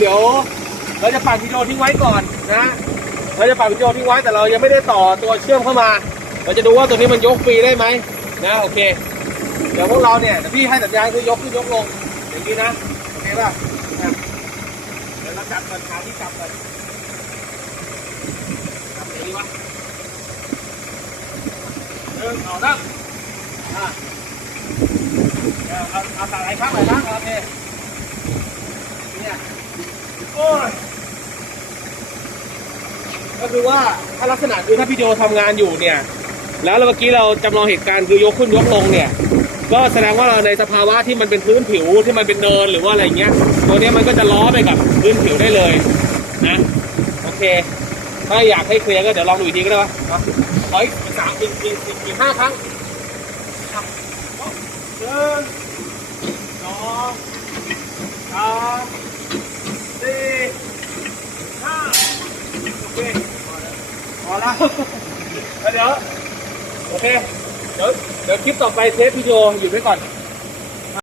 เดี๋ยว เราจะปัดวิดีโอทิ้งไว้ก่อนนะ เราจะปัดวิดีโอทิ้งไว้แต่เรายังไม่ได้ต่อตัวเชื่อมเข้ามา เราจะดูว่าตัวนี้มันยกฟรีได้ไหมนะโอเค เดี๋ยวพวกเราเนี่ยพี่ให้สัญญาณคือยกขึ้นยกลงอย่างนี้นะโอเคป่ะเดี๋ยวเราจับก่อนขาที่จับก่อนจับอย่างนี้วะหนึ่งเอาละอะเอาเอาเอาตัดอะไรข้างไหนข้างโอเคเนี่ยโอ้ย ก็คือว่าถ้าลักษณะคือถ้าวิดีโอทำงานอยู่เนี่ย แล้วเมื่อกี้เราจำลองเหตุการณ์คือยกขึ้นยกลงเนี่ย ก็แสดงว่าเราในสภาวะที่มันเป็นพื้นผิวที่มันเป็นเนินหรือว่าอะไรเงี้ย ตัวเนี้ยมันก็จะล้อไปกับพื้นผิวได้เลยนะโอเค ถ้าอยากให้เคลียร์ก็เดี๋ยวลองดูอีกทีก็ได้วะเอาขออีกสามอีกอีกอีกห้าครั้งหนึ่งสองสามสี่ห้า โอเคพอแล้วแล้วเดี๋ยวโอเค เดี๋ยวเดี๋ยวคลิปต่อไปเซฟวิดีโอหยุดไว้ก่อน